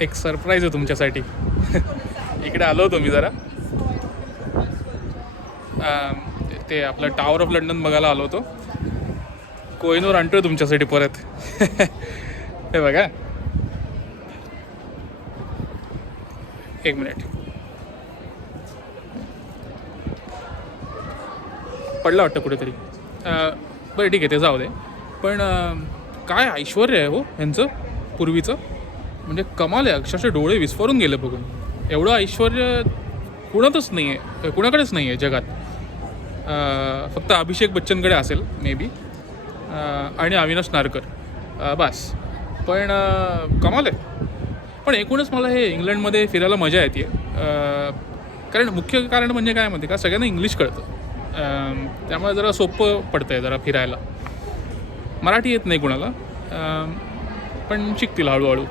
एक सरप्राईज आहे तुमच्यासाठी. इकडे आलो होतो मी जरा ते आपलं टावर ऑफ लंडन बघायला आलो होतो. कोहिनूर आणतोय तुमच्यासाठी परत. हे बघा, एक मिनिट, पडला वाटतं कुठेतरी. बरं ठीक आहे, ते जाऊ दे. पण काय ऐश्वर आहे हो यांचं पूर्वीचं, म्हणजे कमाल आहे. अक्षरशः डोळे विस्फारून गेले बघून. एवढं ऐश्वर कुणातच नाही आहे, कुणाकडेच नाही आहे जगात. फक्त अभिषेक बच्चनकडे असेल मे बी, आणि अविनाश नारकर, बस. पण कमाल आहे. पण एकूणच मला हे इंग्लंडमध्ये फिरायला मजा येते. कारण मुख्य कारण म्हणजे काय म्हणते का, सगळ्यांना इंग्लिश कळतं. त्यामुळे जरा सोपं पडतं आहे जरा फिरायला. मराठी येत नाही कुणाला, पण शिकतील हळूहळू.